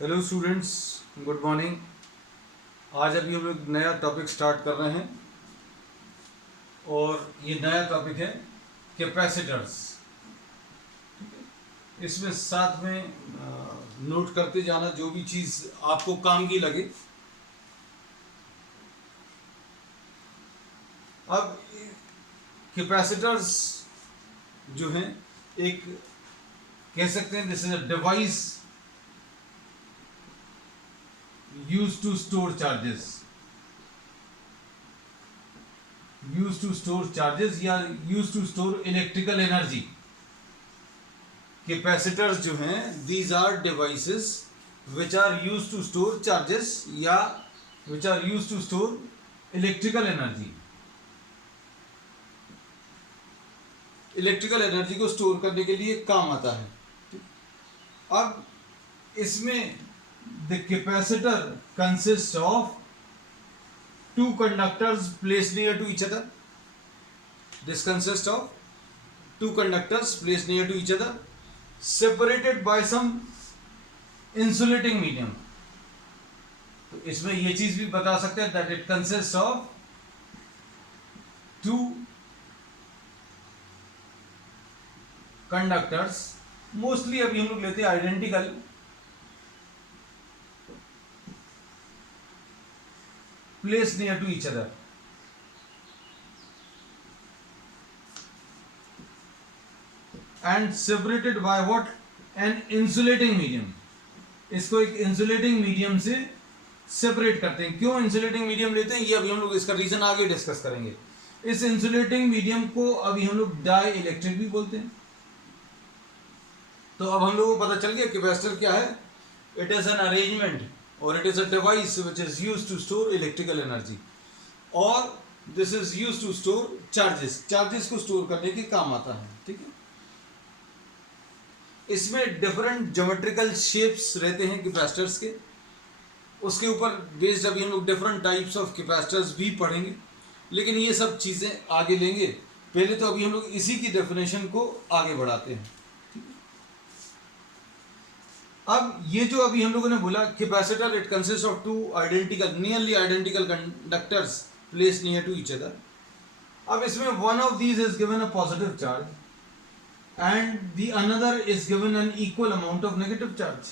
Hello students, good morning. आज अभी हम लोग नया टॉपिक स्टार्ट कर रहे हैं और ये नया टॉपिक है कैपेसिटर्स। इसमें साथ में नोट करते जाना जो भी चीज़ आपको काम की लगे। अब कैपेसिटर्स जो हैं, एक कह सकते हैं this is a device use to store charges, या use to store electrical energy. Capacitors जो हैं, these are devices which are use to store charges या which are use to store electrical energy. Electrical energy को store करने के लिए काम आता है। अब इसमें the capacitor consist of two conductors placed near to each other. This consists of two conductors placed near to each other, separated by some insulating medium. तो इसमें ये चीज भी बता सकते हैं that it consists of two conductors. Mostly अभी हम लोग लेते हैं identical, placed near to each other. And separated by what? An insulating medium. इसको एक इंसुलेटिंग मीडियम से सेपरेट करते हैं। क्यों इंसुलेटिंग मीडियम लेते हैं, ये अभी हम लोग इसका रीजन आगे डिस्कस करेंगे। इस इंसुलेटिंग मीडियम को अभी हम लोग डाई इलेक्ट्रिक भी बोलते हैं। तो अब हम लोगों को पता चल गया कैपेसिटर क्या है। इट इज एन अरेंजमेंट और it is a device which is used to store electrical energy, और this is used to store charges को स्टोर करने के काम आता है। ठीक है, इसमें डिफरेंट ज्योमेट्रिकल शेप्स रहते हैं कैपेसिटर्स के। उसके ऊपर बेस्ड अभी हम लोग डिफरेंट टाइप्स ऑफ कैपेसिटर्स भी पढ़ेंगे, लेकिन ये सब चीज़ें आगे लेंगे। पहले तो अभी हम लोग इसी की डेफिनेशन को आगे बढ़ाते हैं। अब ये जो अभी हम लोगों ने बोला capacitor, it consist of two nearly identical conductors placed near to each other. अब इसमें one of these is given a positive charge and the another is given an equal amount of negative charge.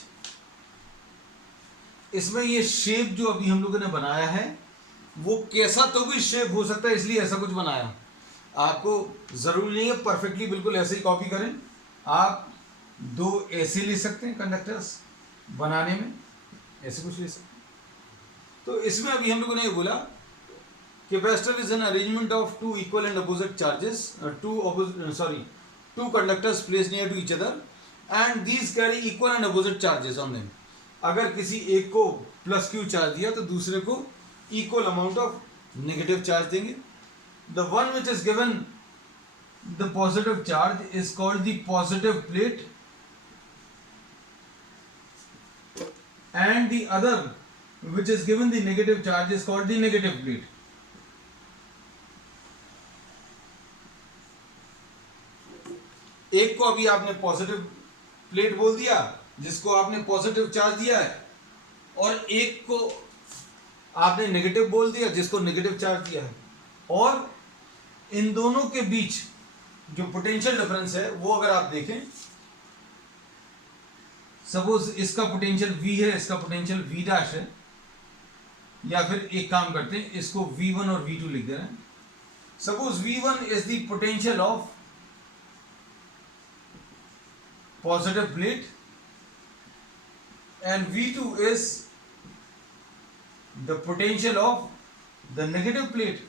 इसमें ये shape जो अभी हम लोगों ने बनाया है वो कैसा तो भी शेप हो सकता है, इसलिए ऐसा कुछ बनाया। आपको जरूरी नहीं है परफेक्टली बिल्कुल ऐसे ही कॉपी करें। आप दो ऐसे ले सकते हैं कंडक्टर्स बनाने में, ऐसे कुछ ले सकते हैं। तो इसमें अभी हम लोगों ने ये बोला capacitor is an arrangement of two equal and opposite charges, two conductors placed near to each other and these carry equal and opposite charges on them. अगर किसी एक को प्लस क्यू चार्ज दिया तो दूसरे को equal amount of negative charge देंगे। The one which is given the positive charge is called the positive plate and the other which is given the negative charge is called the negative plate. एक को अभी आपने positive plate बोल दिया जिसको आपने positive charge दिया है, और एक को आपने नेगेटिव बोल दिया जिसको नेगेटिव चार्ज दिया है। और इन दोनों के बीच जो पोटेंशियल डिफरेंस है वो अगर आप देखें, सपोज इसका पोटेंशियल V है, इसका पोटेंशियल V डैश है, या फिर एक काम करते हैं इसको V1 और V2 लिख दे रहे हैं। Suppose V1 is the potential of positive plate and V2 is the potential of the negative plate.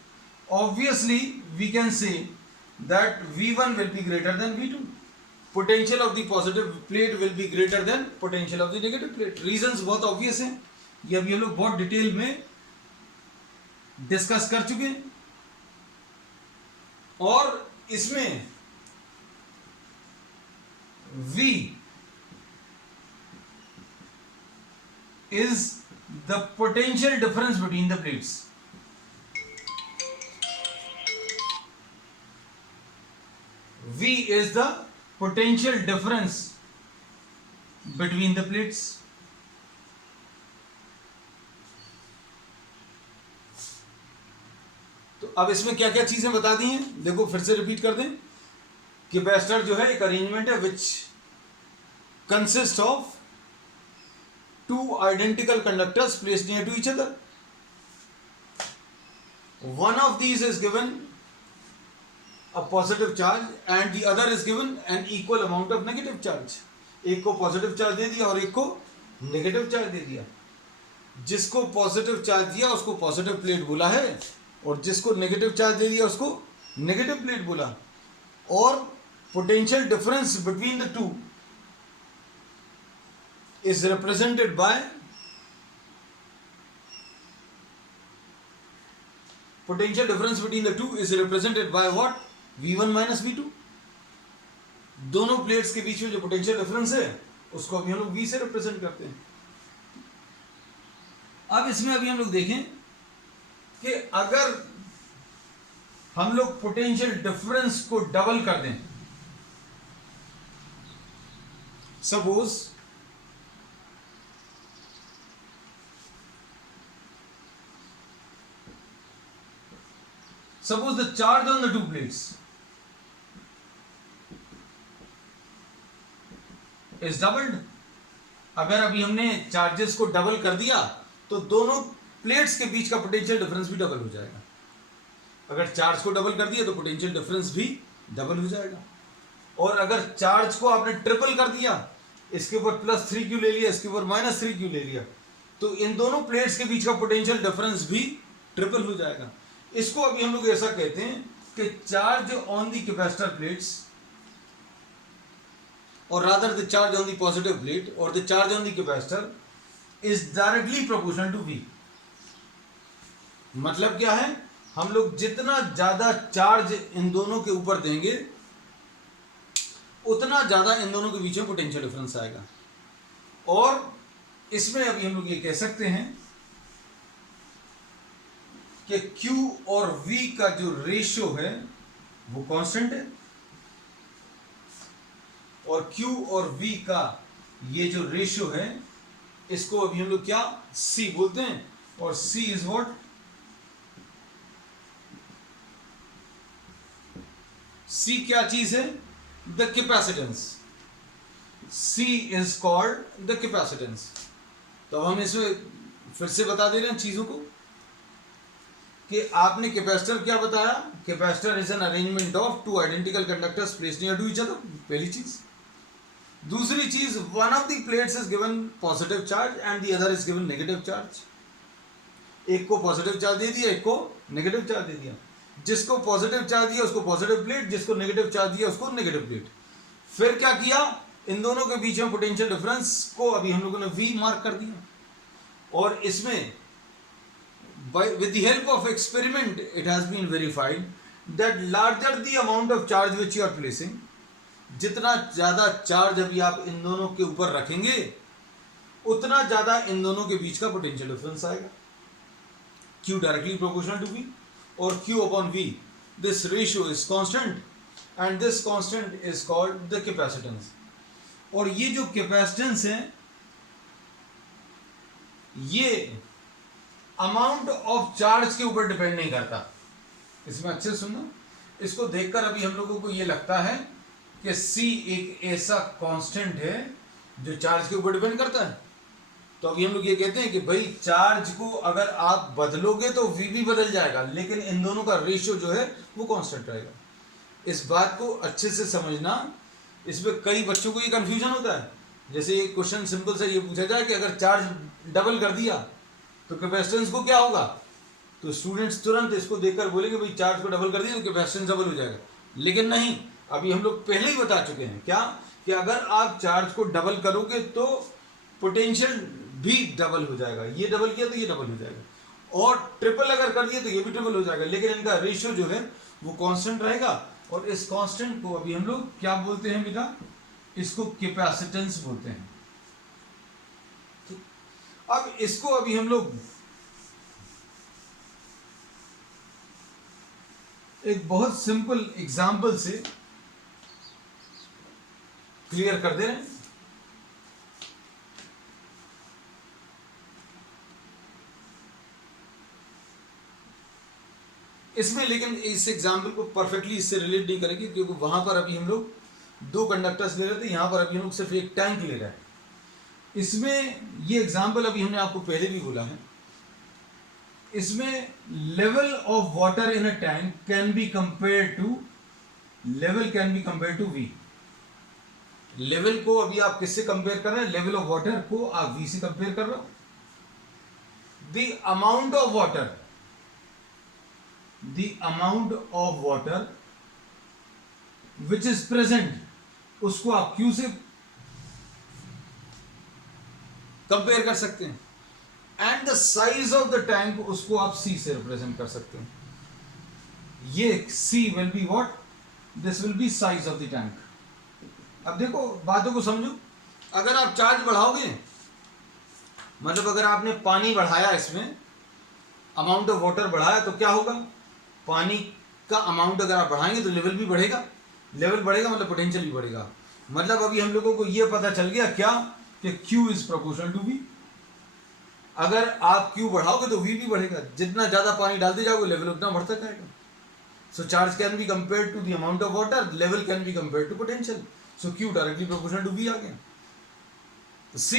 Obviously we can say that V1 will be greater than V2. Potential of the positive plate will be greater than potential of the negative plate. Reasons बहुत obvious हैं, ये अभी हम लोग बहुत detail में discuss कर चुके हैं। और इसमें V is the potential difference between the plates. V is the potential difference between the plates. तो अब इसमें क्या क्या चीजें बता दी हैं, देखो फिर से रिपीट कर दें। कैपेसिटर जो है एक अरेंजमेंट है which consist of two identical conductors placed near to each other. One of these is given a positive charge and the other is given an equal amount of negative charge। एक को positive charge दे दिया और एक को negative charge दे दिया। जिसको positive charge दिया उसको पॉजिटिव प्लेट बोला है और जिसको नेगेटिव चार्ज दे दिया उसको नेगेटिव प्लेट बोला। और potential difference between the two is represented by potential difference between the two is represented by what? V1 minus V2। दोनों प्लेट्स के बीच में जो पोटेंशियल डिफरेंस है उसको अभी हम लोग V से रिप्रेजेंट करते हैं। अब इसमें अभी हम लोग देखें कि अगर हम लोग पोटेंशियल डिफरेंस को डबल कर दें, suppose the charge on the two plates is doubled। अगर अभी हमने चार्जेस को डबल कर दिया तो दोनों प्लेट्स के बीच का पोटेंशियल डिफरेंस भी डबल हो जाएगा। अगर चार्ज को डबल कर दिया तो पोटेंशियल डिफरेंस भी डबल हो जाएगा। और अगर चार्ज को आपने ट्रिपल कर दिया, इसके ऊपर +3Q ले लिया, इसके ऊपर -3Q ले लिया, तो इन दोनों प्लेट्स के बीच का पोटेंशियल डिफरेंस भी ट्रिपल हो जाएगा। इसको अभी हम लोग ऐसा कहते हैं कि charge on the capacitor plates और rather the charge on the positive plate और the charge on the capacitor is directly proportional to V। मतलब क्या है, हम लोग जितना ज्यादा चार्ज इन दोनों के ऊपर देंगे उतना ज्यादा इन दोनों के बीच में पोटेंशियल डिफरेंस आएगा। और इसमें अभी हम लोग ये कह सकते हैं कि Q और V का जो रेशियो है वो कांस्टेंट है और Q और V का ये जो रेशियो है इसको अभी हम लोग क्या C बोलते हैं। और C इज व्हाट? C क्या चीज है? The capacitance. C is called the capacitance. तो हम इसमें फिर से बता दे रहे हैं चीजों को कि आपने कैपेसिटर क्या बताया? Capacitor is an arrangement of two identical conductors placed near to each other, पहली चीज। दूसरी चीज, one of the plates is given positive charge and the other is given negative charge. एक को पॉजिटिव चार्ज दे दिया, एक को नेगेटिव चार्ज दे दिया। जिसको पॉजिटिव चार्ज दिया उसको पॉजिटिव प्लेट, जिसको नेगेटिव चार्ज दिया उसको नेगेटिव प्लेट। फिर क्या किया, इन दोनों के बीच में पोटेंशियल डिफरेंस को अभी हम लोगों ने V मार्क कर दिया। और इसमें with the help of experiment it has been verified that larger the amount of charge which you are placing, जितना ज्यादा चार्ज अभी आप इन दोनों के ऊपर रखेंगे उतना ज्यादा इन दोनों के बीच का पोटेंशियल डिफरेंस आएगा। Q directly proportional to V और Q upon V, this ratio is constant and this constant is called the capacitance। और ये जो कैपेसिटेंस है ये अमाउंट ऑफ चार्ज के ऊपर डिपेंड नहीं करता। इसमें अच्छे सुनना, इसको देखकर अभी हम लोगों को ये लगता है कि C एक ऐसा कांस्टेंट है जो चार्ज के ऊपर डिपेंड करता है। तो अभी हम लोग ये कहते हैं कि भाई चार्ज को अगर आप बदलोगे तो V भी बदल जाएगा, लेकिन इन दोनों का रेशियो जो है वो कांस्टेंट रहेगा। इस बात को अच्छे से समझना। इसमें कई बच्चों को ये कंफ्यूजन होता है। जैसे ये क्वेश्चन सिंपल से ये पूछा जाए कि अगर चार्ज डबल कर दिया तो कैपेसिटेंस को क्या होगा, तो स्टूडेंट्स तुरंत इसको देखकर बोलेंगे भाई चार्ज को डबल कर दिया तो कैपेसिटेंस डबल हो जाएगा। लेकिन नहीं, अभी हम लोग पहले ही बता चुके हैं क्या कि अगर आप चार्ज को डबल करोगे तो पोटेंशियल भी डबल हो जाएगा। ये डबल किया तो ये डबल हो जाएगा और ट्रिपल अगर कर दिया तो ये भी ट्रिपल हो जाएगा, लेकिन इनका रेशियो जो है वो कांस्टेंट रहेगा। और इस कांस्टेंट को अभी हम लोग क्या बोलते हैं बेटा? इसको कैपेसिटेंस बोलते हैं। अब इसको अभी हम लोग एक बहुत सिंपल एग्जाम्पल से क्लियर कर दे रहे हैं। इसमें लेकिन इस एग्जाम्पल को परफेक्टली इससे रिलेट नहीं करेंगे, क्योंकि वहां पर अभी हम लोग दो कंडक्टर्स ले रहे थे, यहाँ पर अभी हम लोग सिर्फ एक टैंक ले रहे हैं। इसमें ये एग्जाम्पल अभी हमने आपको पहले भी बोला है, इसमें level of water in a tank can be compare to V. Level को अभी आप किससे कंपेयर कर रहे हैं? लेवल ऑफ वाटर को आप वी से कंपेयर कर रहे हो। The amount of water which is present, उसको आप क्यू से कंपेयर कर सकते हैं। And the size of the tank, उसको आप सी से रिप्रेजेंट कर सकते हैं। ये C will be what? This will be size of the tank. अब देखो बातों को समझो, अगर आप चार्ज बढ़ाओगे, मतलब अगर आपने पानी बढ़ाया, इसमें अमाउंट ऑफ वाटर बढ़ाया, तो क्या होगा? पानी का अमाउंट अगर आप बढ़ाएंगे तो लेवल भी बढ़ेगा, लेवल बढ़ेगा मतलब पोटेंशियल भी बढ़ेगा। मतलब अभी हम लोगों को यह पता चल गया क्या, कि Q is proportional to V। अगर आप Q बढ़ाओगे तो V भी बढ़ेगा, जितना ज्यादा पानी डालते जाओगे लेवल उतना बढ़ता जाएगा। So charge can be compared to the amount of water, level can be compared to potential. So Q directly proportional to V आ गया। C,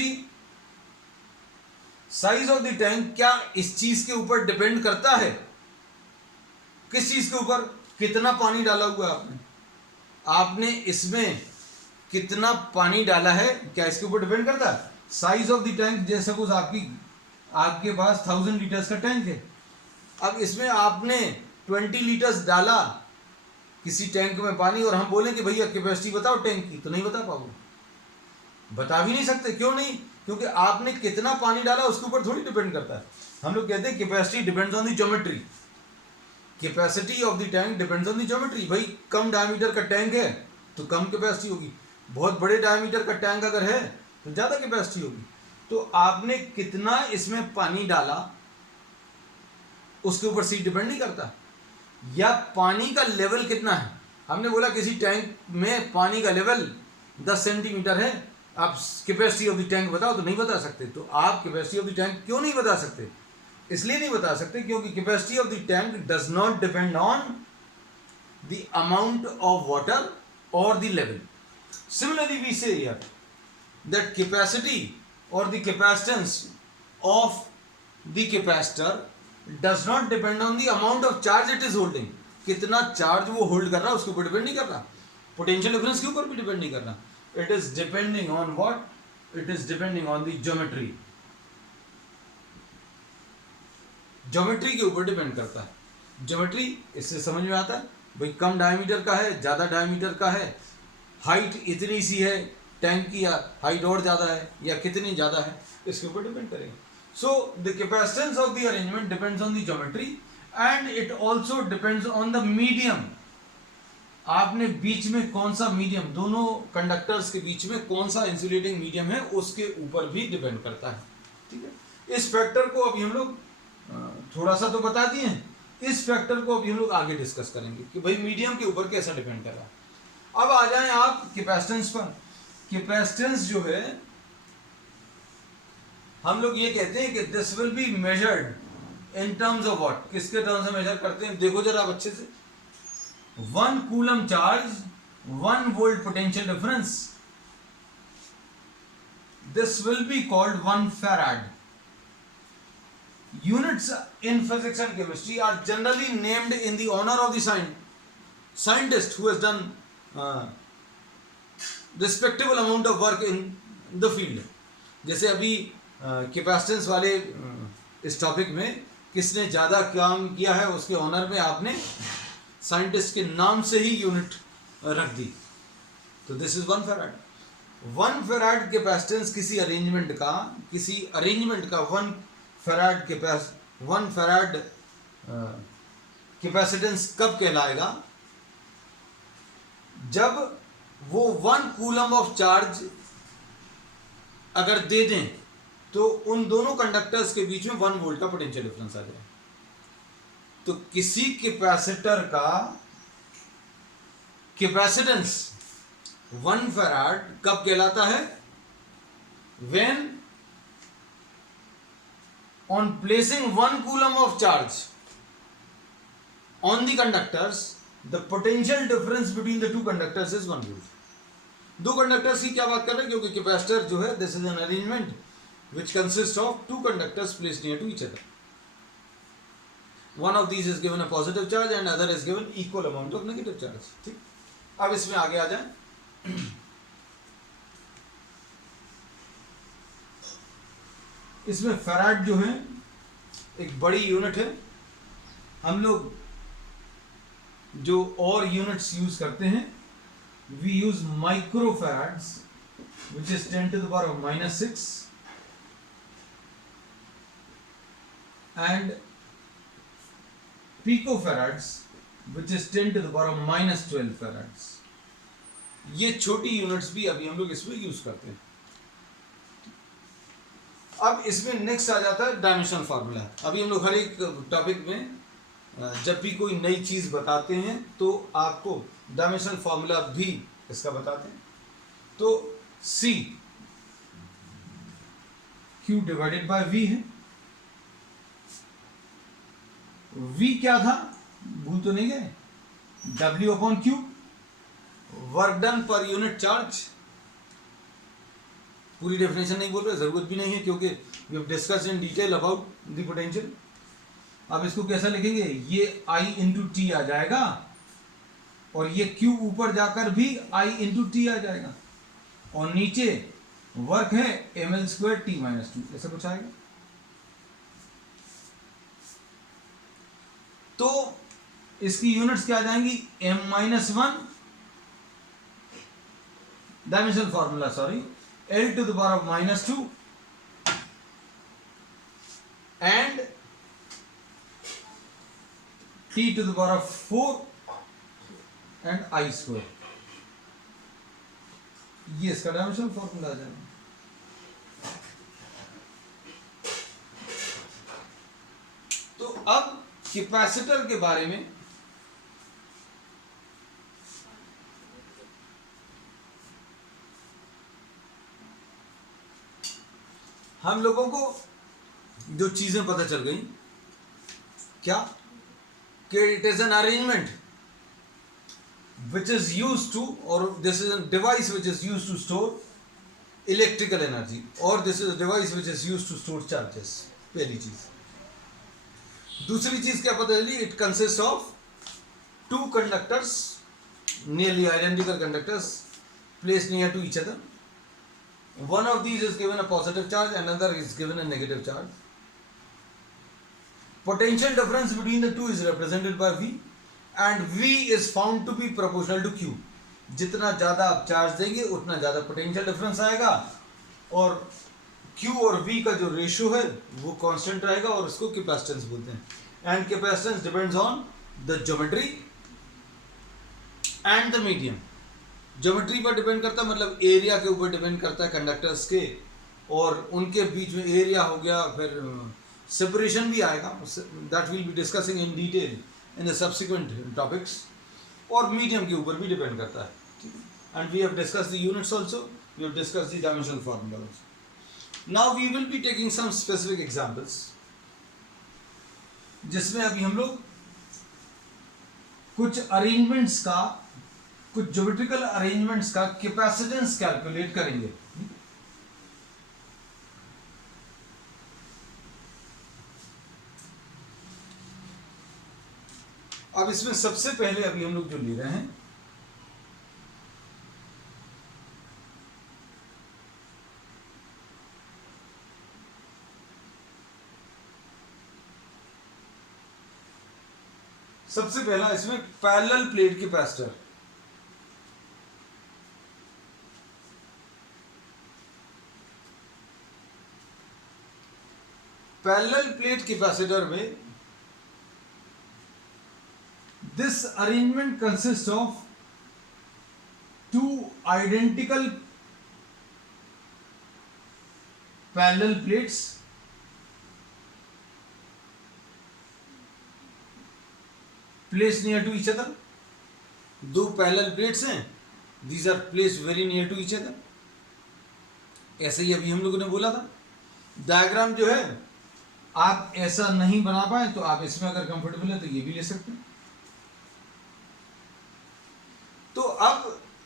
size of the tank, क्या इस चीज के ऊपर डिपेंड करता है? किस चीज के ऊपर? कितना पानी डाला हुआ है आपने इसमें कितना पानी डाला है, क्या इसके ऊपर डिपेंड करता है? साइज ऑफ द टैंक, जैसे सपोज आपके पास 1000 लीटर्स का टैंक है। अब इसमें आपने 20 लीटर्स डाला किसी टैंक में पानी, और हम बोलें कि भैया कैपेसिटी बताओ टैंक की, तो नहीं बता पाओगे, बता भी नहीं सकते। क्यों नहीं? क्योंकि आपने कितना पानी डाला उसके ऊपर थोड़ी डिपेंड करता है। हम लोग कहते हैं capacity depends on the geometry, capacity of the tank depends on the geometry. भाई कम डायमीटर का टैंक है तो कम कैपेसिटी होगी, बहुत बड़े डायमीटर का टैंक अगर है तो ज़्यादा कैपेसिटी होगी। तो आपने कितना इसमें पानी डाला उसके ऊपर सी डिपेंड नहीं करता। या पानी का लेवल कितना है, हमने बोला किसी टैंक में पानी का लेवल 10 सेंटीमीटर है, आप कैपेसिटी ऑफ द टैंक बताओ, तो नहीं बता सकते। तो आप कैपेसिटी ऑफ द टैंक क्यों नहीं बता सकते? इसलिए नहीं बता सकते क्योंकि capacity of the tank does not depend on the amount of water और the level. Similarly, we say here that capacity or the capacitance of the capacitor does not depend on the amount of charge it is holding. कितना charge वो hold कर रहा है उसके ऊपर depend नहीं कर रहा, पोटेंशियल डिफरेंस के ऊपर भी डिपेंड नहीं कर रहा। It is depending on what? It is depending on the geometry. Geometry के ऊपर डिपेंड करता है। ज्योमेट्री इससे समझ में आता है, भाई कम डायमीटर का है, ज्यादा डायमीटर का है, हाइट इतनी सी है टैंक की, या हाइट और ज़्यादा है या कितनी ज़्यादा है, इसके ऊपर डिपेंड करेगा। So the capacitance of the arrangement depends on the geometry and it also depends on the medium. आपने बीच में कौन सा मीडियम, दोनों कंडक्टर्स के बीच में कौन सा इंसुलेटिंग मीडियम है उसके ऊपर भी डिपेंड करता है। ठीक है, इस फैक्टर को अभी हम लोग थोड़ा सा तो बता दिए हैं, इस फैक्टर को अभी हम लोग आगे डिस्कस करेंगे कि भाई मीडियम के ऊपर कैसा डिपेंड कर रहा है। अब आ जाएं आप कैपेसिटेंस पर। कैपेसिटेंस जो है हम लोग ये कहते हैं कि this will be measured in terms of what? किसके टर्म्स में मेजर करते हैं? देखो जरा आप अच्छे से, 1 coulomb charge 1 volt potential difference, this will be called 1 farad. Units in physics and chemistry are generally named in the honor of the scientist who has done respectable amount of work in the field. जैसे अभी capacitance वाले इस topic में किसने ज़्यादा काम किया है उसके ऑनर में आपने साइंटिस्ट के नाम से ही यूनिट रख दी। तो this is 1 farad. 1 farad capacitance किसी अरेंजमेंट का 1 फैराड कैपेसिटेंस कब कहलाएगा? जब वो 1 कूलम ऑफ चार्ज अगर दे दें तो उन दोनों कंडक्टर्स के बीच में 1 वोल्ट का पोटेंशियल डिफरेंस आ जाए। तो किसी कैपेसिटर का कैपेसिटेंस 1 फैराड कब कहलाता है? When on placing 1 coulomb of charge on the conductors the potential difference between the two conductors is 1 volt. दो कंडक्टर्स की क्या बात कर रहे हैं, क्योंकि कैपेसिटर जो है this is an arrangement which consists of two conductors placed near to each other. One of these is given a positive charge and other is given equal amount of negative charge. ठीक, अब इसमें आगे आ जाए। इसमें farad जो है एक बड़ी यूनिट है। हम लोग जो और यूनिट्स यूज करते हैं, we use micro farads which is 10 to the power of -6 and picofarads which is 10 to the power of -12 farads। ये छोटी यूनिट्स भी अभी हम लोग इसमें यूज करते हैं। अब इसमें नेक्स्ट आ जाता है डायमेंशनल फार्मूला। अभी हम लोग हर एक टॉपिक में जब भी कोई नई चीज बताते हैं तो आपको डायमेंशनल फार्मूला भी इसका बताते हैं। तो C Q divided by V है। V क्या था, भूल तो नहीं गए, W/Q, work done per unit charge. पूरी डेफिनेशन नहीं बोल रहे, जरूरत भी नहीं है क्योंकि we have discussed in detail about the potential. अब इसको कैसा लिखेंगे, ये I इंटू टी आ जाएगा और ये Q ऊपर जाकर भी I इंटू टी आ जाएगा और नीचे वर्क है ml² T-2, ऐसा कुछ आएगा। तो इसकी यूनिट्स क्या आ जाएंगी, m-1 dimensional formula, sorry, L to the power of -2 and T to the power of 4 and I²। ये इसका डायमेंशनल फॉर्मूला आ जाएगा। तो अब कैपेसिटर के बारे में हम लोगों को जो चीजें पता चल गई, क्या कि it is an arrangement which is used to, और this is an device which is used to store electrical energy, और this is a device which is used to store charges. पहली चीज। दूसरी चीज क्या पता चली, it consist of two conductors, nearly identical conductors placed near to each other. One of these is given a positive charge, another is given a negative charge. Potential difference between the two is represented by V, and V is found to be proportional to Q. जितना ज़्यादा आप charge देंगे उतना ज़्यादा potential difference आएगा, और Q और V का जो रेशियो है वो कांस्टेंट रहेगा, और उसको कैपेसिटेंस बोलते हैं। And capacitance depends on the geometry and the medium. Geometry पर डिपेंड करता है, मतलब एरिया के ऊपर डिपेंड करता है कंडक्टर्स के, और उनके बीच में एरिया हो गया, फिर सेपरेशन भी आएगा, that will be discussing in detail in the subsequent topics. और मीडियम के ऊपर भी डिपेंड करता है। And we have discussed the units also, we have discussed the dimensional formula also. Now we will be taking some specific examples, जिसमें अभी हम लोग कुछ अरेंजमेंट्स का, कुछ ज्योमेट्रिकल अरेंजमेंट्स का कैपेसिटेंस कैलकुलेट करेंगे। अब इसमें सबसे पहले अभी हम लोग जो ले रहे हैं, सबसे पहला इसमें parallel plate capacitor. Parallel plate capacitor में this arrangement consists of two identical parallel plates placed near to each other। दो पैरेलल प्लेट्स हैं, these are placed very near to each other। ऐसे ही अभी हम लोगों ने बोला था। डायग्राम जो है आप ऐसा नहीं बना पाए तो आप इसमें अगर कंफर्टेबल है तो ये भी ले सकते हैं।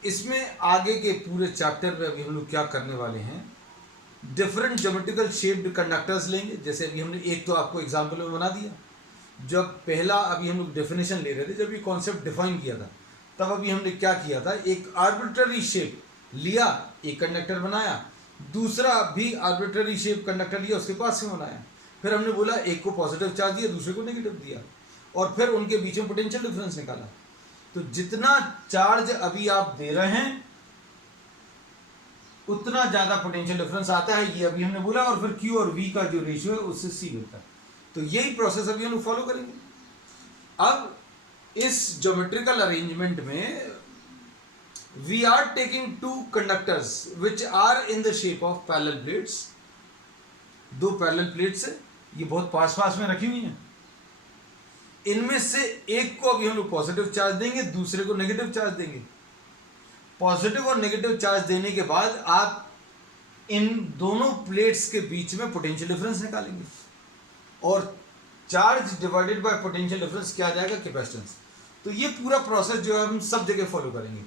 इसमें आगे के पूरे चैप्टर में अभी हम लोग क्या करने वाले हैं, डिफरेंट ज्योमेट्रिकल शेप्ड कंडक्टर्स लेंगे। जैसे अभी हमने एक तो आपको एग्जाम्पल में बना दिया, जब पहला अभी हम लोग डेफिनेशन ले रहे थे, जब ये कॉन्सेप्ट डिफाइन किया था, तब अभी हमने क्या किया था, एक आर्बिट्ररी शेप लिया, एक कंडक्टर बनाया, दूसरा भी आर्बिट्ररी शेप कंडक्टर लिया, उसके पास में बनाया, फिर हमने बोला एक को पॉजिटिव चार्ज दिया, दूसरे को नेगेटिव दिया, और फिर उनके बीच में पोटेंशियल डिफरेंस निकाला। तो जितना चार्ज अभी आप दे रहे हैं उतना ज्यादा पोटेंशियल डिफरेंस आता है, ये अभी हमने बोला, और फिर Q और V का जो रेशियो है उससे C मिलता है। तो यही प्रोसेस अभी हम लोग फॉलो करेंगे। अब इस ज्योमेट्रिकल अरेंजमेंट में we are taking two conductors which are in the shape of parallel plates. दो पैरेलल प्लेट्स है, ये बहुत पास पास में रखी हुई हैं। इनमें से एक को अभी हम लोग पॉजिटिव चार्ज देंगे, दूसरे को नेगेटिव चार्ज देंगे। पॉजिटिव और नेगेटिव चार्ज देने के बाद आप इन दोनों प्लेट्स के बीच में पोटेंशियल डिफरेंस निकालेंगे, और charge divided by potential difference क्या आ जाएगा, कैपेसिटेंस। तो ये पूरा प्रोसेस जो है हम सब जगह फॉलो करेंगे।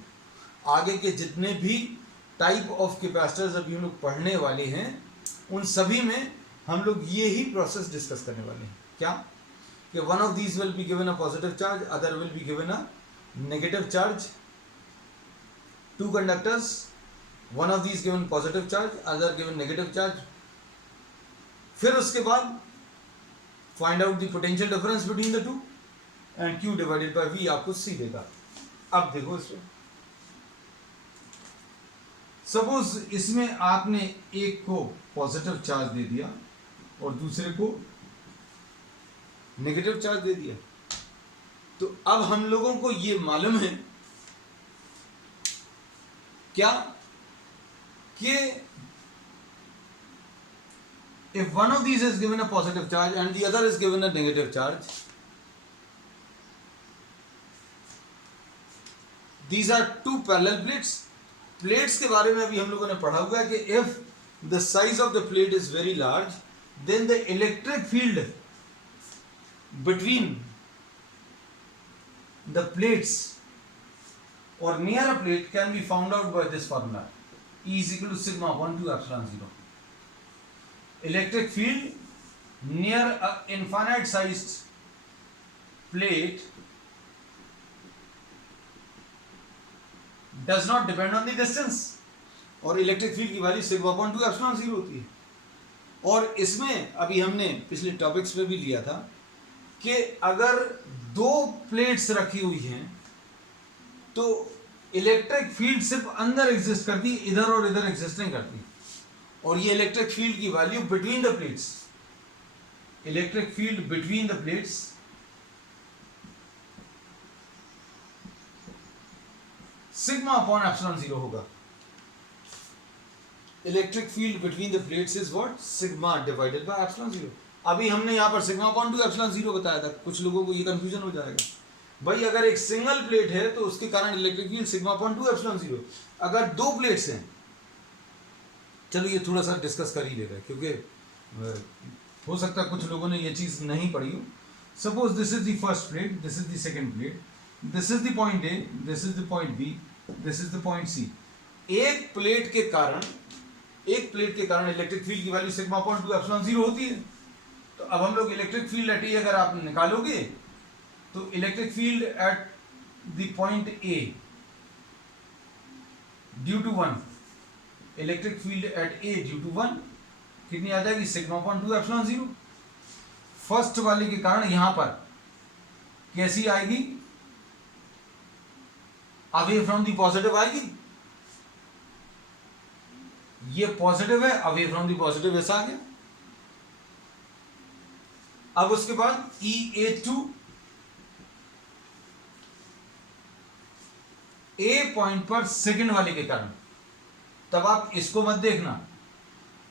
आगे के जितने भी टाइप ऑफ कैपेसिटर्स अभी हम लोग पढ़ने वाले हैं, उन सभी में हम लोग ये ही प्रोसेस डिस्कस करने वाले हैं। क्या कि one of these will be given a positive charge, other will be given a negative charge. Two conductors, one of these given positive charge, other given negative charge. फिर उसके बाद find out the potential difference between the to, and Q divided by V आपको C देगा। अब देखो इसमें, suppose इसमें आपने एक को पॉजिटिव चार्ज दे दिया और दूसरे को नेगेटिव चार्ज दे दिया। तो अब हम लोगों को ये मालूम है क्या कि if one of these is given a positive charge and the other is given a negative charge, these are two parallel plates. Plates के बारे में अभी हम लोगों ने पढ़ा हुआ है कि if the size of the plate is very large, then the electric field between the plates और near a plate can be found out by this formula, E is equal to sigma 1 to epsilon 0. Electric field near a infinite sized plate does not depend on the distance, और electric field की value sigma upon 2 epsilon 0 होती है। और इसमें अभी हमने पिछले topics में भी लिया था कि अगर दो प्लेट्स रखी हुई हैं तो इलेक्ट्रिक फील्ड सिर्फ अंदर एग्जिस्ट करती है, इधर और इधर एग्जिस्ट नहीं करती। और ये इलेक्ट्रिक फील्ड की value between the plates, electric field between the plates sigma upon epsilon 0 होगा। Electric field between the plates is what, sigma divided by epsilon 0। अभी हमने यहां पर सिग्मा अपॉन 2 एप्सिलॉन 0 बताया था। कुछ लोगों को ये कंफ्यूजन हो जाएगा, भाई अगर एक सिंगल प्लेट है तो उसके कारण electric field sigma upon 2 epsilon 0। अगर दो प्लेट्स हैं, चलो ये थोड़ा सा डिस्कस कर ही ले रहे हैं क्योंकि हो सकता है कुछ लोगों ने ये चीज नहीं पढ़ी हो। Suppose this is the first plate, this is the second plate, this is the point A, this is the point B, this is the point C. एक प्लेट के कारण इलेक्ट्रिक फील्ड की वैल्यू सिग्मा अपॉन 2 एप्सिलॉन 0 होती है। तो अब हम लोग इलेक्ट्रिक फील्ड एट ए अगर आप निकालोगे तो electric field at the point A due to 1, electric field at A due to 1 कितनी आ जाएगी, सिग्मा अपॉन 2 एप्सिलॉन 0। फर्स्ट वाले के कारण यहां पर कैसी आएगी, अवे फ्रॉम दी पॉजिटिव आएगी। ये पॉजिटिव है, अवे फ्रॉम दी पॉजिटिव ऐसा आ गया। अब उसके बाद EA2 ए पॉइंट पर सेकंड वाले के कारण, तब आप इसको मत देखना।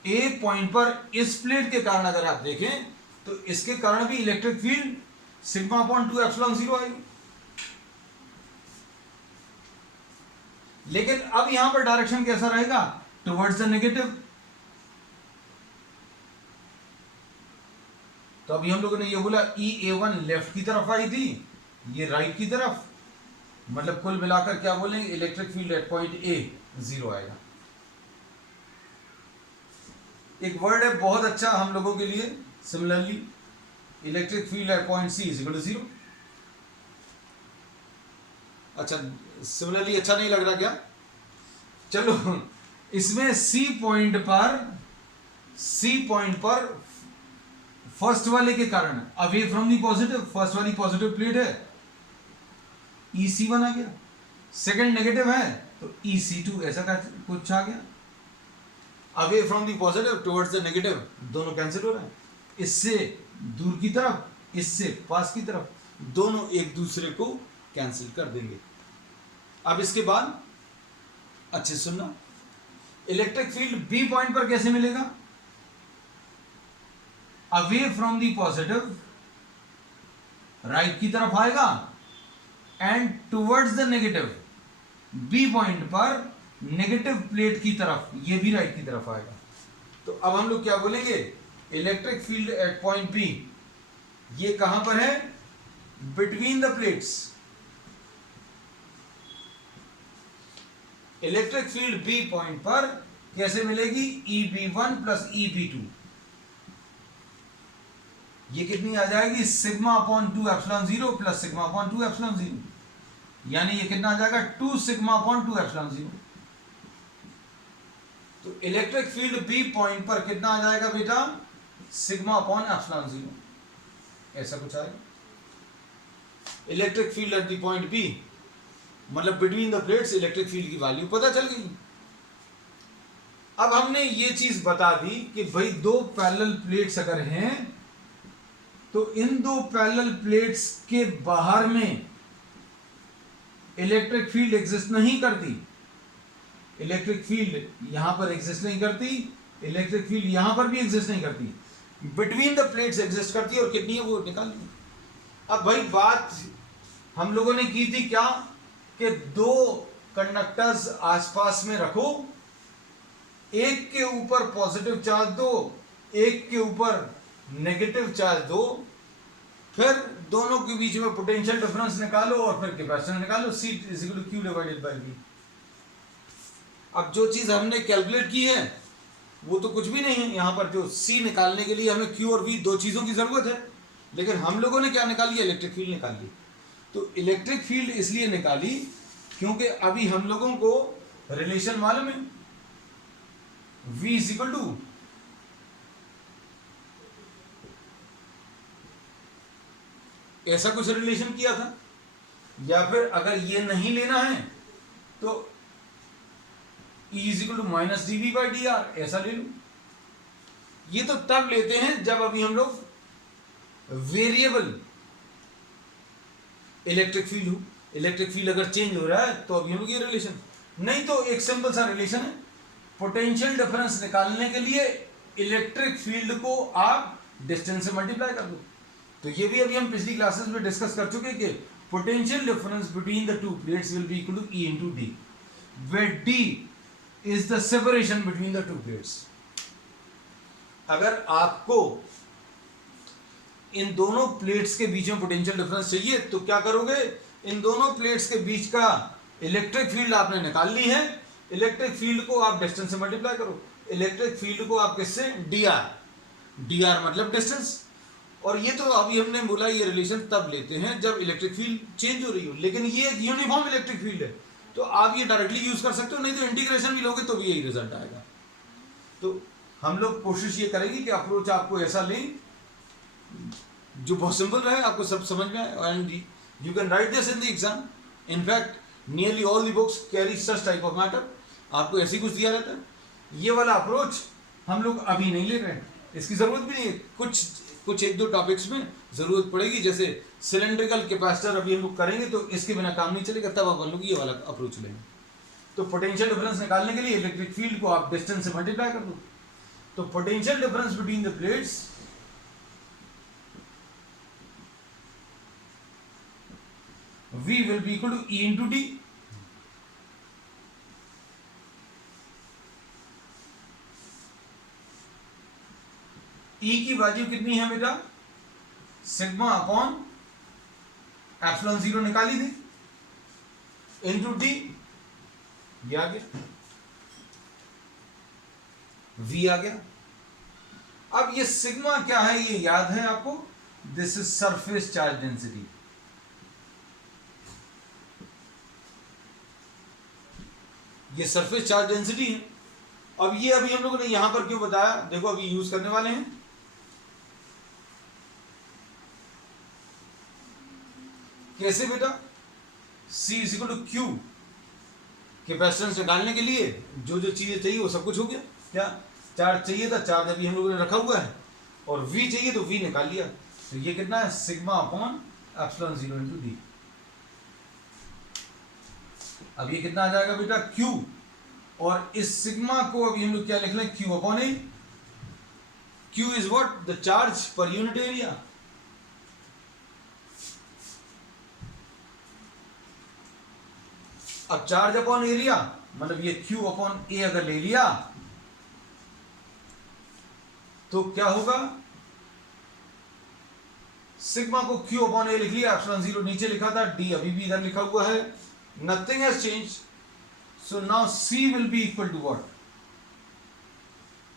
ए पॉइंट पर इस प्लेट के कारण अगर आप देखें तो इसके कारण भी electric field sigma upon 2 epsilon 0 आएगी। लेकिन अब यहां पर डायरेक्शन कैसा रहेगा, टुवर्ड्स द नेगेटिव। तो अभी हम लोगों ने ये बोला EA1 लेफ्ट की तरफ आई थी, ये राइट की तरफ, मतलब कुल मिलाकर क्या बोलेंगे, electric field at point A 0 आएगा। एक वर्ड है बहुत अच्छा हम लोगों के लिए, similarly electric field at point C is equal to 0। अच्छा, सिमिलरली अच्छा नहीं लग रहा क्या? चलो, इसमें सी पॉइंट पर फर्स्ट वाले के कारण away from the positive, first वाली पॉजिटिव प्लेट है, EC1 आ गया। सेकंड नेगेटिव है तो EC2 ऐसा कुछ आ गया। Away from the positive towards the negative, दोनों कैंसिल हो रहे हैं। इससे दूर की तरफ, इससे पास की तरफ, दोनों एक दूसरे को कैंसिल कर देंगे। अब इसके बाद अच्छे सुनना, इलेक्ट्रिक फील्ड बी पॉइंट पर कैसे मिलेगा? Away from the positive right की तरफ आएगा and towards the negative, B point पर नेगेटिव प्लेट की तरफ, ये भी राइट की तरफ आएगा। तो अब हम लोग क्या बोलेंगे, electric field at point B, ये कहां पर है? Between the plates. Electric field B point पर कैसे मिलेगी? EB1 प्लस EB2, ये कितनी आ जाएगी? Sigma upon 2 epsilon 0 plus sigma upon 2 epsilon 0, यानी ये कितना आ जाएगा? 2 सिग्मा अपॉन 2 एप्सिलॉन 0। तो इलेक्ट्रिक फील्ड बी पॉइंट पर कितना आ जाएगा बेटा? सिग्मा अपॉन एप्सिलॉन 0, ऐसा कुछ आएगा। Electric field at the point B, मतलब between the plates, electric field की वैल्यू पता चल गई। अब हमने ये चीज बता दी कि भाई दो पैरेलल प्लेट्स अगर हैं तो इन दो पैरेलल प्लेट्स के बाहर में इलेक्ट्रिक फील्ड एग्जिस्ट नहीं करती। इलेक्ट्रिक फील्ड यहां पर एग्जिस्ट नहीं करती, इलेक्ट्रिक फील्ड यहां पर भी एग्जिस्ट नहीं करती, बिटवीन द प्लेट्स एग्जिस्ट करती है। और कितनी है वो निकालनी। अब भाई बात हम लोगों ने की थी क्या, कि दो कंडक्टर्स आसपास में रखो, एक के ऊपर पॉजिटिव चार्ज दो, एक के ऊपर नेगेटिव चार्ज दो, फिर दोनों के बीच में पोटेंशियल डिफरेंस निकालो और फिर कैपेसिटेंस निकालो, C is equal to Q divided by V। अब जो चीज हमने कैलकुलेट की है वो तो कुछ भी नहीं है, यहां पर जो C निकालने के लिए हमें Q और V दो चीजों की जरूरत है, लेकिन हम लोगों ने क्या निकाली है? इलेक्ट्रिक फील्ड निकाल ली। तो इलेक्ट्रिक फील्ड इसलिए निकाली क्योंकि अभी हम लोगों को रिलेशन मालूम है, V इज इक्वल टू ऐसा कुछ रिलेशन किया था, या फिर अगर ये नहीं लेना है तो E is equal to minus dV by dr, ऐसा ले लो। ये तो तब लेते हैं जब अभी हम लोग वेरिएबल इलेक्ट्रिक फील्ड हो, इलेक्ट्रिक फील्ड अगर चेंज हो रहा है तो अभी हम लोग ये रिलेशन, नहीं तो एक सिंपल सा रिलेशन है, पोटेंशियल डिफरेंस निकालने के लिए इलेक्ट्रिक फील्ड को आप डिस्टेंस से मल्टीप्लाई कर दो। तो ये भी अभी हम पिछली क्लासेस में डिस्कस कर चुके कि potential difference between the two plates will be equal to E into D, where D is the separation between the two plates। अगर आपको इन दोनों प्लेट्स के बीच में पोटेंशियल डिफरेंस चाहिए तो क्या करोगे? इन दोनों प्लेट्स के बीच का इलेक्ट्रिक फील्ड आपने निकाल ली है, इलेक्ट्रिक फील्ड को आप डिस्टेंस से मल्टीप्लाई करो। इलेक्ट्रिक फील्ड को आप किससे? dr मतलब डिस्टेंस। और ये तो अभी हमने बोला ये रिलेशन तब लेते हैं जब इलेक्ट्रिक फील्ड चेंज हो रही हो, लेकिन ये एक यूनिफॉर्म इलेक्ट्रिक फील्ड है तो आप ये डायरेक्टली यूज कर सकते हो, नहीं तो इंटीग्रेशन भी लोगे तो भी यही रिजल्ट आएगा। तो हम लोग कोशिश ये करेंगे कि अप्रोच आपको ऐसा लें जो बहुत सिंपल रहे, आपको सब समझ में आए, and you can write this in the exam. In fact nearly all the books carry such type of matter, आपको ऐसे कुछ दिया रहता है। ये वाला अप्रोच हम लोग अभी नहीं ले रहे हैं, इसकी जरूरत भी नहीं है। कुछ एक दो टॉपिक्स में जरूरत पड़ेगी, जैसे सिलेंड्रिकल कैपेसिटर अभी हम लोग करेंगे तो इसके बिना काम नहीं चलेगा, तब आप लोग ये वाला अप्रोच लेंगे। तो पोटेंशियल डिफरेंस निकालने के लिए इलेक्ट्रिक फील्ड को आप डिस्टेंस से मल्टीप्लाई कर दो। तो potential difference between the plates V will be equal to E into D। E की वैल्यू कितनी है बेटा? सिग्मा अपॉन एप्सिलॉन 0 निकाली थी। इंटू टी, ये आ गया, वी आ गया। अब ये सिग्मा क्या है ये याद है आपको, this is surface charge density. ये सरफेस चार्ज डेंसिटी है। अब ये अभी हम लोगों ने यहां पर क्यों बताया, देखो अभी यूज करने वाले हैं। कैसे बेटा, C is equal to Q, capacitance निकालने के लिए जो जो चीजें चाहिए वो सब कुछ हो गया। क्या चार्ज चाहिए था, चार्ज अभी हम लोगों ने रखा हुआ है, और V चाहिए तो V निकाल लिया। तो ये कितना है, sigma upon epsilon 0 into D. अब ये कितना आ जाएगा बेटा, Q, और इस सिग्मा को अभी हम लोग क्या लिख लें, Q upon A. Q is what, the charge per unit area. अब चार्ज अपॉन एरिया मतलब ये Q अपॉन ए अगर ले लिया तो क्या होगा, सिग्मा को Q अपॉन ए लिख लिया, एप्सिलॉन 0 नीचे लिखा था, D अभी भी इधर लिखा हुआ है, nothing has change. So now C will be equal to what,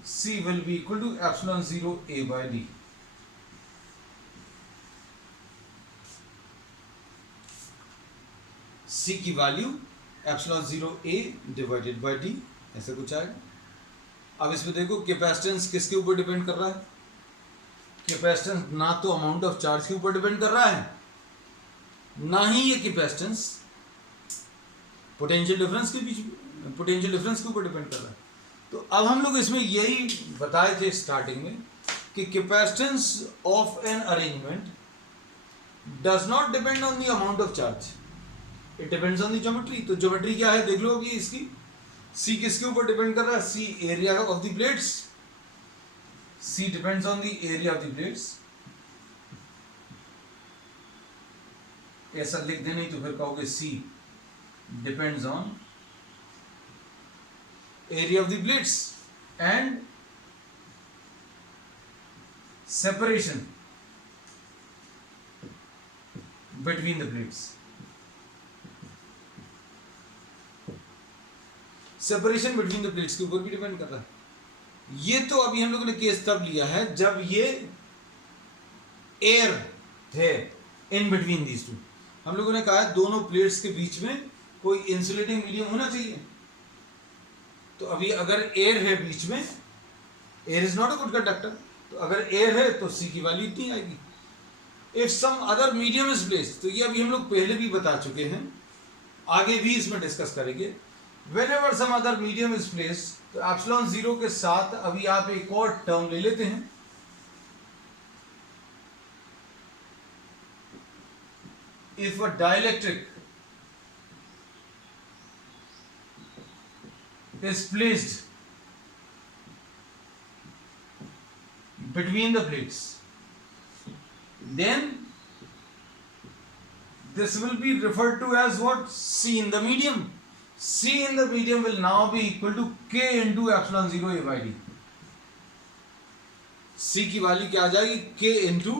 C will be equal to epsilon 0 A by D। C की value epsilon 0 A divided by D, ऐसा कुछ आएगा। अब इसमें देखो कैपेसिटेंस किसके ऊपर डिपेंड कर रहा है, कैपेसिटेंस ना तो अमाउंट ऑफ चार्ज के ऊपर डिपेंड कर रहा है, ना ही ये कैपेसिटेंस पोटेंशियल डिफरेंस के बीच, पोटेंशियल डिफरेंस के ऊपर डिपेंड कर रहा है। तो अब हम लोग इसमें यही बताए थे स्टार्टिंग में कि capacitance of an arrangement does not depend on the amount of charge, it depends on the geometry. तो ज्योमेट्री क्या है देख लो अभी इसकी, C किसके ऊपर डिपेंड कर रहा है, C area of the plates, C depends on the area of the plates. ऐसा लिख दे नहीं तो फिर कहोगे C depends on area of the plates and separation between the plates. Separation between the plates के ऊपर भी डिपेंड कर रहा है। ये तो अभी हम लोगों ने केस तब लिया है जब ये एयर थे इन बिटवीन दीज टू। हम लोगों ने कहा है दोनों प्लेट्स के बीच में कोई इंसुलेटिंग मीडियम होना चाहिए। तो अभी अगर एयर है बीच में, air is not a good conductor, तो अगर एयर है तो C की वैल्यू इतनी आएगी। If some other medium is placed, तो ये अभी हम लोग पहले भी बता चुके हैं, आगे भी इसमें डिस्कस करेंगे। Whenever some other medium is placed, तो एप्सिलॉन 0 के साथ अभी आप एक और टर्म ले लेते हैं, if a dielectric is placed between the plates, then this will be referred to as what, C in the medium. C in the medium will now be equal to K into epsilon 0 A by D. C की value क्या आ जाएगी, K into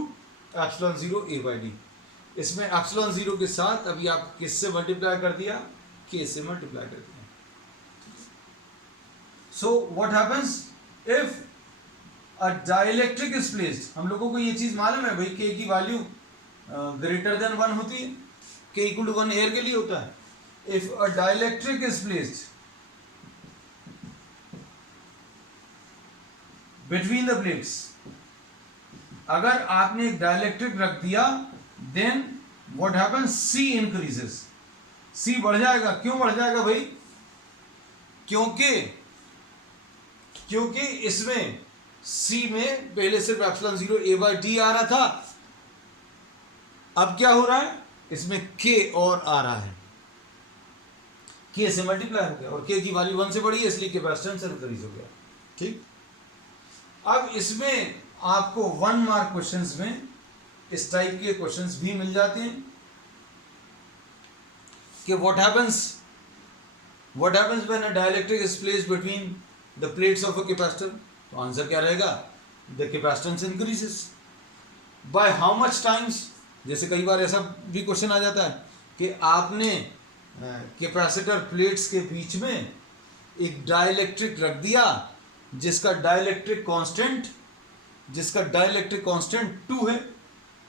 epsilon 0 A by D। इसमें epsilon 0 के साथ अभी आप किससे multiply कर दिया, K से मल्टीप्लाई कर दिया। So what happens if a dielectric is placed, हम लोगों को ये चीज मालूम है भाई, K की वैल्यू ग्रेटर देन 1 होती है, K इक्वल टू 1 एयर के लिए होता है। If a dielectric is placed between the plates, अगर आपने एक डायलेक्ट्रिक रख दिया, then what happens, C increases, C बढ़ जाएगा। क्यों बढ़ जाएगा भाई, क्योंकि इसमें C में पहले सिर्फ एप्सिलॉन 0 A by D आ रहा था, अब क्या हो रहा है, इसमें K और आ रहा है, K से मल्टीप्लाई हो गया, और K की वैल्यू 1 से बढ़ी है, इसलिए कैपेसिटेंस इंक्रीज हो गया। ठीक, अब इसमें आपको 1 मार्क क्वेश्चंस में इस टाइप के क्वेश्चंस भी मिल जाते हैं कि what happens when a dielectric is placed between the plates of a capacitor. तो आंसर क्या रहेगा, the capacitance increases by how much times. जैसे कई बार ऐसा भी क्वेश्चन आ जाता है कि आपने कैपेसिटर प्लेट्स के बीच में एक डाइलेक्ट्रिक रख दिया जिसका डाइलेक्ट्रिक कांस्टेंट 2 है,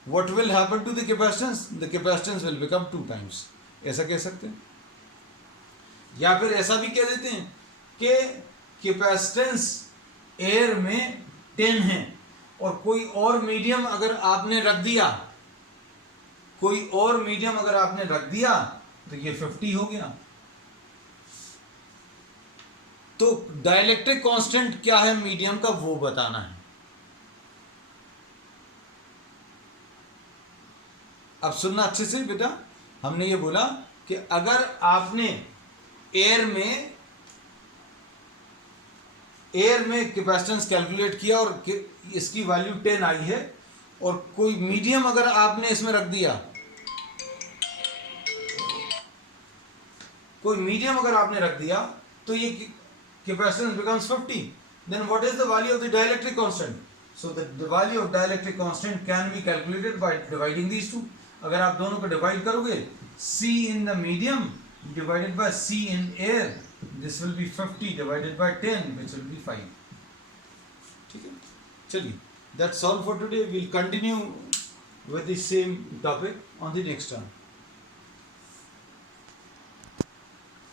what will happen to the capacitance? The capacitance will become 2 times. ऐसा कह सकते हैं, या फिर ऐसा भी कह देते हैं कि कैपेसिटेंस एयर में 10 है और कोई और मीडियम अगर आपने रख दिया तो ये 50 हो गया। तो डाइलेक्ट्रिक कांस्टेंट क्या है मीडियम का, वो बताना है। अब सुनना अच्छे से बेटा, हमने ये बोला कि अगर आपने एयर में कैपेसिटेंस कैलकुलेट किया और इसकी वैल्यू 10 आई है और कोई मीडियम अगर आपने इसमें रख दिया, तो ये capacitance becomes 50। Then what is the value of the dielectric constant? So the value of dielectric constant can be calculated by dividing these two. अगर आप दोनों को डिवाइड करोगे, C in the medium divided by C in air, this will be 50 divided by 10, which will be 5. ठीक है, चलिए, that's all for today. We'll continue with the same topic on the next time.